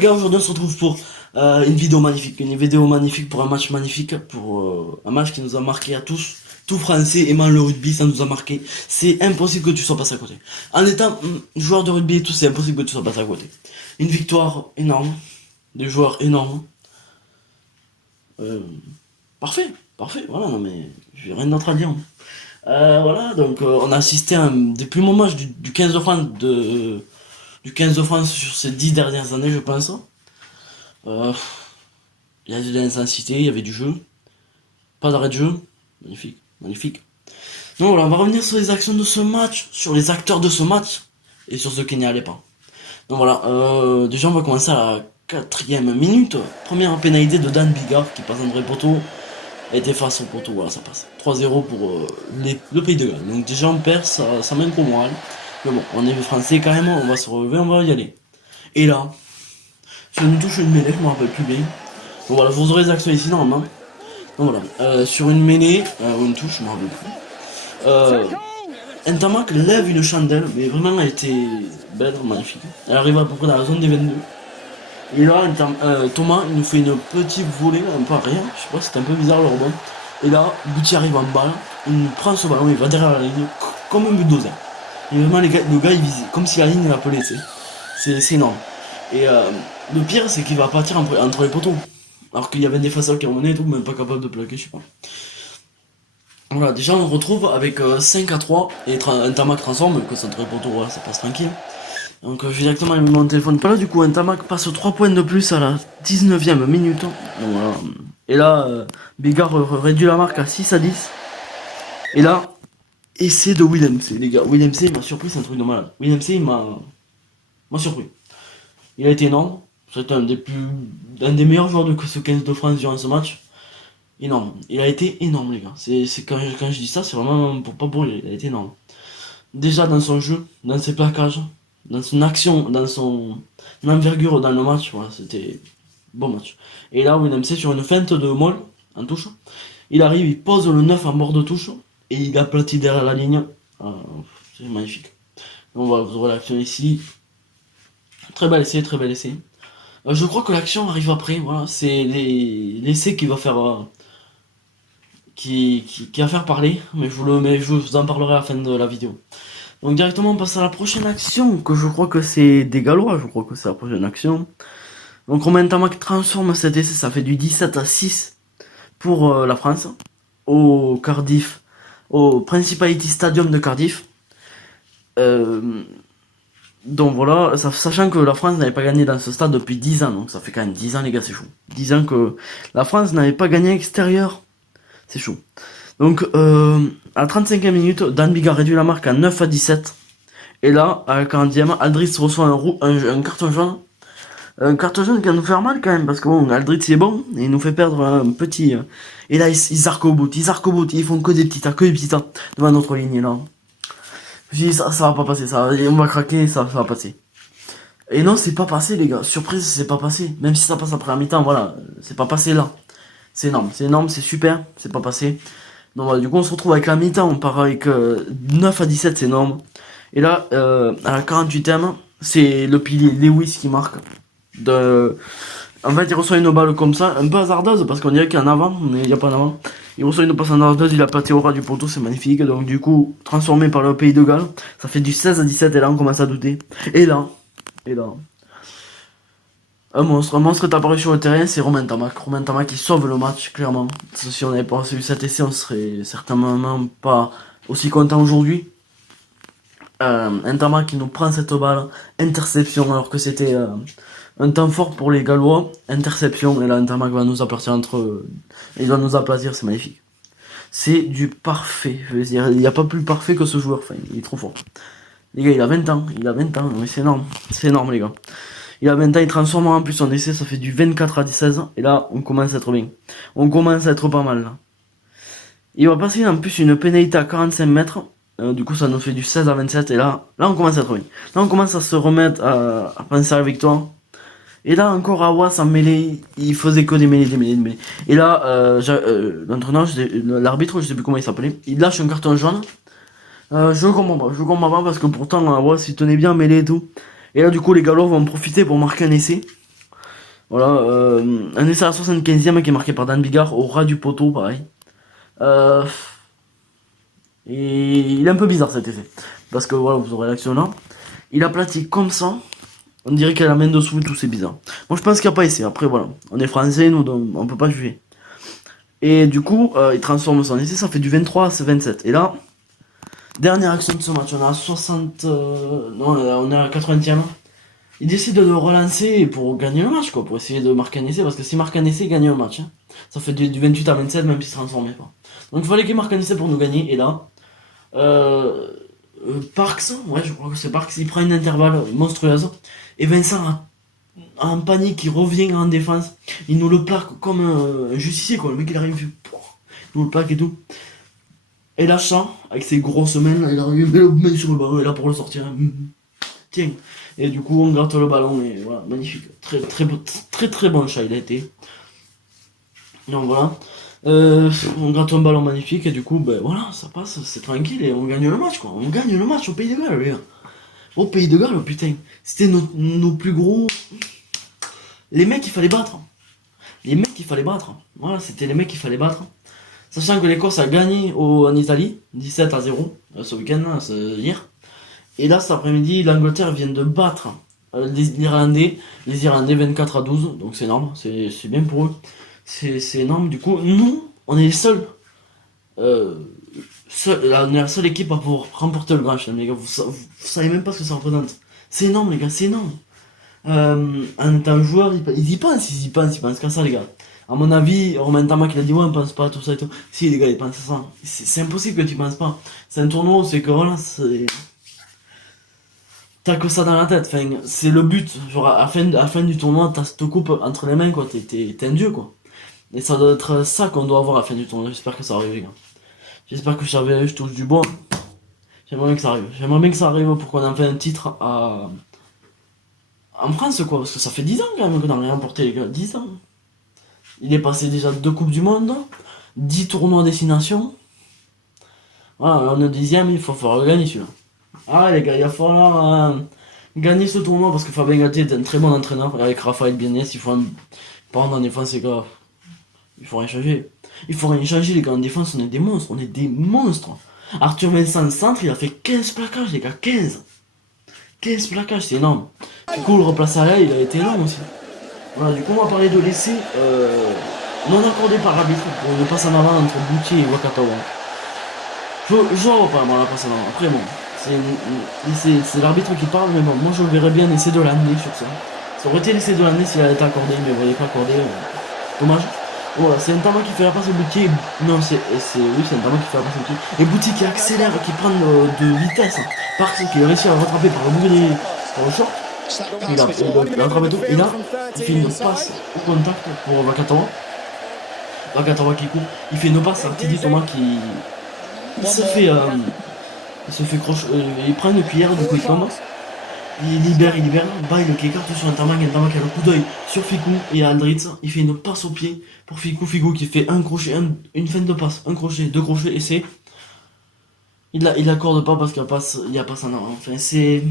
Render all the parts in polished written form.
les gars, aujourd'hui on se retrouve pour une vidéo magnifique. Une vidéo magnifique pour un match magnifique. Pour un match qui nous a marqué à tous. Tout français aimant le rugby, ça nous a marqué. C'est impossible que tu sois passé à côté. En étant joueur de rugby et tout, c'est impossible que tu sois passé à côté. Une victoire énorme. Des joueurs énormes. Euh, Parfait, parfait, voilà, non mais j'ai rien d'autre à dire. Voilà, donc on a assisté à un des plus bons matchs du 15 de France du 15 de France sur ces 10 dernières années, je pense. Euh, il y a de l'intensité, il y avait du jeu, pas d'arrêt de jeu, magnifique, magnifique. Donc voilà, on va revenir sur les actions de ce match, sur les acteurs de ce match, et sur ceux qui n'y allaient pas. Donc voilà, déjà on va commencer à la 4e minute, première pénalité de Dan Bigard qui passe entre les poteaux, était face au poteau, voilà ça passe. 3-0 pour le Pays de Galles. Donc déjà on perd, ça mène au moral. Mais bon, on est français carrément, on va se relever, on va y aller. Et là, sur une touche une mêlée, je me rappelle plus bien. Donc voilà, vous aurez les actions ici normalement. Donc voilà, sur une mêlée, ou une touche, je me rappelle plus. Ntamak lève une chandelle, mais vraiment elle était belle, magnifique. Elle arrive à peu près dans la zone des 22. Et là, Thomas, il nous fait une petite volée, un peu à rien. Je sais pas, c'était un peu bizarre le rebond. Et là, Guti arrive en balle, il nous prend ce ballon, il va derrière la ligne, comme un bulldozer. Et vraiment, le gars, il vise, comme si la ligne l'appelait, tu sais. C'est énorme. Et le pire, c'est qu'il va partir entre les poteaux. Alors qu'il y avait un défenseur qui revenait et tout, même pas capable de plaquer, je sais pas. Voilà, déjà, on retrouve avec 5-3, et un Tamac transforme, que c'est entre les poteaux, voilà, ça passe tranquille. Donc je vais directement allumer mon téléphone. Pas là du coup, un Tamac passe 3 points de plus à la 19e minute. Donc, voilà. Et là, Bigard réduit la marque à 6-10. Et là, essai de Willem C, les gars. Willem C m'a surpris, c'est un truc de malade. Willem C m'a surpris. Il a été énorme. C'est un des meilleurs joueurs de ce 15 de France durant ce match. Énorme. Il a été énorme, les gars. C'est quand je dis ça, c'est vraiment pas pour lui. Il a été énorme. Déjà dans son jeu, dans ses plaquages, dans son action, dans son envergure dans le match, voilà, c'était bon match. Et là, Willem C sur une feinte de Moll, en touche, il arrive, il pose le 9 en bord de touche, et il aplatit derrière la ligne. C'est magnifique. Donc voilà, vous aurez l'action ici. Très bel essai, très bel essai. Je crois que l'action arrive après, voilà, c'est l'essai qui va faire... qui va faire parler, mais je vous en parlerai à la fin de la vidéo. Donc directement on passe à la prochaine action, que je crois que c'est des Gallois, je crois que c'est la prochaine action. Donc Romain Tamac transforme cet essai, ça fait du 17-6 pour la France, au Cardiff, au Principality Stadium de Cardiff. Donc voilà, sachant que la France n'avait pas gagné dans ce stade depuis 10 ans, donc ça fait quand même 10 ans les gars, c'est chaud. 10 ans que la France n'avait pas gagné à l'extérieur, c'est chaud. Donc, à la 35e minute, Dan Bigard réduit la marque à 9-17. Et là, à la 40e, Aldritz reçoit un carton jaune. Un carton jaune qui va nous faire mal quand même, parce que bon, Aldritz il est bon, et il nous fait perdre un petit... Et là, ils arc-boutent, ils font que des petits tas, devant notre ligne, là. Je me dis, ça va pas passer, on va craquer, ça va passer. Et non, c'est pas passé, les gars. Surprise, c'est pas passé. Même si ça passe après la mi-temps, voilà, c'est pas passé là. C'est énorme, c'est super, c'est pas passé. Donc voilà, du coup on se retrouve avec la mi-temps, on part avec 9-17, c'est énorme. Et là, à la 48e, c'est le pilier Lewis qui marque. En fait, il reçoit une balle comme ça, un peu hasardeuse, parce qu'on dirait qu'il y en a avant, mais il n'y a pas en avant. Il reçoit une passe hasardeuse, il a platé au ras du poteau, c'est magnifique. Donc du coup, transformé par le Pays de Galles, ça fait du 16-17, et là on commence à douter. Et là... Un monstre est apparu sur le terrain, c'est Romain Tamac. Romain Tamac qui sauve le match, clairement. Si on n'avait pas reçu cet essai, on serait certainement pas aussi content aujourd'hui. Un Tamac qui nous prend cette balle, interception, alors que c'était un temps fort pour les Gallois. Interception, et là un Tamac va nous aplatir il va nous aplatir, c'est magnifique. C'est du parfait, je veux dire, il n'y a pas plus parfait que ce joueur, enfin, il est trop fort. Les gars, il a 20 ans, mais c'est énorme les gars. Il a 20 ans, il transforme en plus son essai, ça fait du 24-16. Et là, on commence à être bien. On commence à être pas mal là. Il va passer en plus une pénalité à 45 mètres. Du coup, ça nous fait du 16-27. Et là, on commence à être bien. Là, on commence à se remettre à penser à la victoire. Et là, encore Awas en mêlée. Il faisait que des mêlées. Et là, l'entraîneur, l'arbitre, je sais plus comment il s'appelait. Il lâche un carton jaune. Je comprends pas parce que pourtant, Awas il tenait bien mêlé et tout. Et là, du coup, les Gallois vont profiter pour marquer un essai. Voilà, un essai à la 75e qui est marqué par Dan Bigard au ras du poteau, pareil. Euh, et il est un peu bizarre cet essai. Parce que voilà, vous aurez l'action là. Il a plaqué comme ça. On dirait qu'il a la main dessous et tout, c'est bizarre. Moi je pense qu'il n'y a pas essai. Après voilà, on est français, nous, donc on peut pas juger. Et du coup, il transforme son essai, ça fait du 23 à 27. Et là, dernière action de ce match, on est à 60. Non, on est à la 80e. Il décide de le relancer pour gagner le match, quoi, pour essayer de marquer un essai, parce que s'il marque un essai, il gagne un match. Hein. Ça fait du 28 à 27, même s'il se transformait pas. Donc il fallait qu'il marque un essai pour nous gagner, et là, euh, Parks, ouais, je crois que c'est Parks, il prend une intervalle monstrueuse, et Vincent, en panique, il revient en défense, il nous le plaque comme un justicier, quoi. Le mec il arrive, il nous le plaque et tout. Et là, ça, avec ses grosses mains, là, il arrive, il met le main sur le ballon, et là pour le sortir. Tiens. Et du coup, on gratte le ballon et voilà, magnifique. Très bon chat, il a été. Donc voilà. On gratte un ballon magnifique et du coup, ben voilà, ça passe, c'est tranquille et on gagne le match quoi. On gagne le match au Pays de Galles, les gars. Au Pays de Galles, putain. C'était nos plus gros. Les mecs qu'il fallait battre. Les mecs qu'il fallait battre. Voilà, c'était les mecs qu'il fallait battre. Sachant que l'Écosse a gagné en Italie, 17-0, ce week-end, hier. Et là, cet après-midi, l'Angleterre vient de battre les Irlandais. Les Irlandais 24-12, donc c'est énorme, c'est bien pour eux. C'est énorme. Du coup, nous, on est les seuls. Euh, on est la seule équipe à pouvoir remporter le Grand Chelem, les gars. Vous savez même pas ce que ça représente. C'est énorme, les gars, c'est énorme. En tant que joueur, ils y pensent qu'à ça, les gars. À mon avis, Romain Tamac, il a dit ouais, on pense pas à tout ça et tout. Si, les gars, ils pensent à ça. C'est impossible que tu penses pas. C'est un tournoi, c'est que voilà, c'est. T'as que ça dans la tête, enfin, c'est le but. Genre, à la fin du tournoi, t'as cette coupe entre les mains, quoi. T'es un dieu, quoi. Et ça doit être ça qu'on doit avoir à la fin du tournoi. J'espère que ça arrive, les gars. J'espère que je touche du bois. J'aimerais bien que ça arrive. J'aimerais bien que ça arrive pour qu'on en fait un titre en France, quoi. Parce que ça fait 10 ans, quand même, qu'on n'a rien remporté, les gars. 10 ans. Il est passé déjà 2 Coupes du Monde, 10 tournois à destination. Voilà, on est 10ème, il faut falloir gagner celui-là. Ah les gars, il va falloir gagner ce tournoi parce que Fabien Galtier est un très bon entraîneur. Et avec Raphaël Biennes, il faut un. Par contre en défense, les gars, il faut rien changer. Il faut rien changer, les gars. En défense, on est des monstres. On est des monstres. Arthur Vincent, centre, il a fait 15 plaquages, les gars. 15 plaquages, c'est énorme. Du coup, le replace à l'aile, il a été énorme aussi. Voilà, du coup, on va parler de l'essai non accordé par l'arbitre pour une passe en avant entre Boutier et Wakatawa. Je vois pas, moi, la passe en avant. Après, bon. C'est l'arbitre qui parle, mais bon, moi je verrais bien l'essai de l'année sur ça. Ça aurait été l'essai de l'année s'il avait été accordé, mais il n'est pas accordé. Dommage. Voilà, c'est un Tama qui fait la passe au Boutier. Non, oui, c'est un Tama qui fait la passe au Boutier. Et Boutier qui accélère, qui prend de vitesse. Parce qu'il a réussi à le rattraper par le bout par le short. Il a rattrapé tout. Et là, il fait une passe au contact pour Vakatawa. Vakatawa qui court. Il fait une passe à Tidi Thomas qui. Il se fait. Il prend une cuillère, du coup il tombe. Il libère, bah il écarte sur un Tama qui a le coup d'œil sur Ficou et Aldritz. Il fait une passe au pied pour Ficou qui fait un crochet, une fin de passe, un crochet, deux crochets et c'est. Il l'accorde pas parce qu'il y a passe en avant. Enfin c'est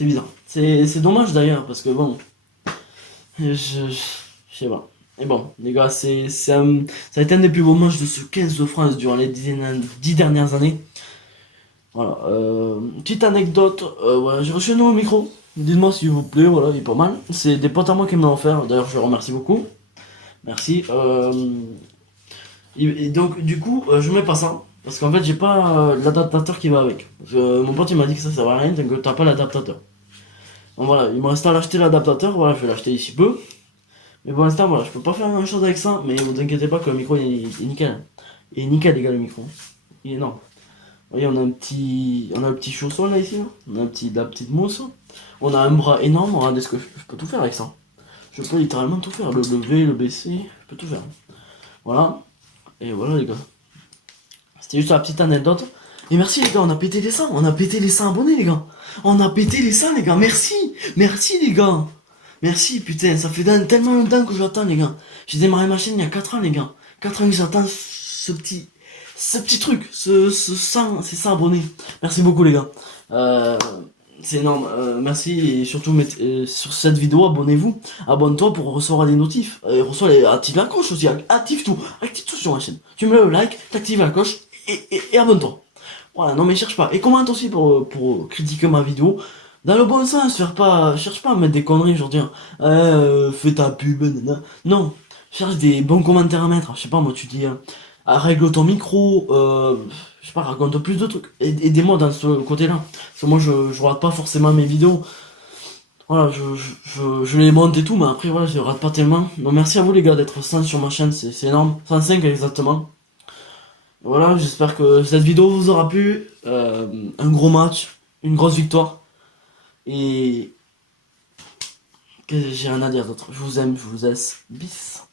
bizarre. C'est dommage d'ailleurs parce que bon. Je sais pas. Et bon, les gars, ça a été un des plus beaux matchs de ce 15 de France durant les 10 dernières années. Voilà, petite anecdote, voilà, j'ai reçu un nouveau micro, dites-moi s'il vous plaît, voilà, il est pas mal. C'est des potes à moi qui me l'ont offert, d'ailleurs je les remercie beaucoup. Merci. Et donc du coup, je mets pas ça, parce qu'en fait j'ai pas l'adaptateur qui va avec. Parce que, mon pote il m'a dit que ça sert à rien tant que t'as pas l'adaptateur. Donc voilà, il me reste à l'acheter l'adaptateur, voilà, je vais l'acheter ici peu. Mais pour l'instant, voilà, je peux pas faire grand chose avec ça, mais vous inquiétez pas que le micro il est nickel. Il est nickel les gars le micro. Il est énorme. Vous voyez, on a le petit chausson là ici, là. On a la petite mousse. On a un bras énorme, regardez ce que je peux tout faire avec ça. Je peux littéralement tout faire, le lever, le baisser, je peux tout faire. Voilà, et voilà les gars. C'était juste la petite anecdote. Et merci les gars, on a pété les 100, abonnés les gars. On a pété les 100 les gars, merci les gars. Merci putain, ça fait tellement longtemps que j'attends les gars. J'ai démarré ma chaîne il y a 4 ans les gars. 4 ans que j'attends ce petit truc, ces 100 abonnés. Merci beaucoup les gars. C'est énorme. Merci et surtout sur cette vidéo, abonnez-vous. Abonne-toi pour recevoir les notifs. Active la cloche aussi. Active tout. Active tout sur ma chaîne. Tu mets le like, t'actives la cloche et abonne-toi. Voilà, non mais cherche pas. Et commente aussi pour critiquer ma vidéo. Dans le bon sens, cherche pas à mettre des conneries, genre dire, fais ta pub, nanana. Non, cherche des bons commentaires à mettre. Je sais pas, moi tu dis, règle ton micro, je sais pas, raconte plus de trucs. Aidez-moi dans ce côté-là. Parce que moi je rate pas forcément mes vidéos. Voilà, je les monte et tout, mais après voilà, je rate pas tellement. Donc merci à vous les gars d'être 100 sur ma chaîne, c'est énorme. 105 exactement. Voilà, j'espère que cette vidéo vous aura plu. Un gros match, une grosse victoire. Et que j'ai rien à dire d'autre. Je vous aime, je vous laisse. Bis.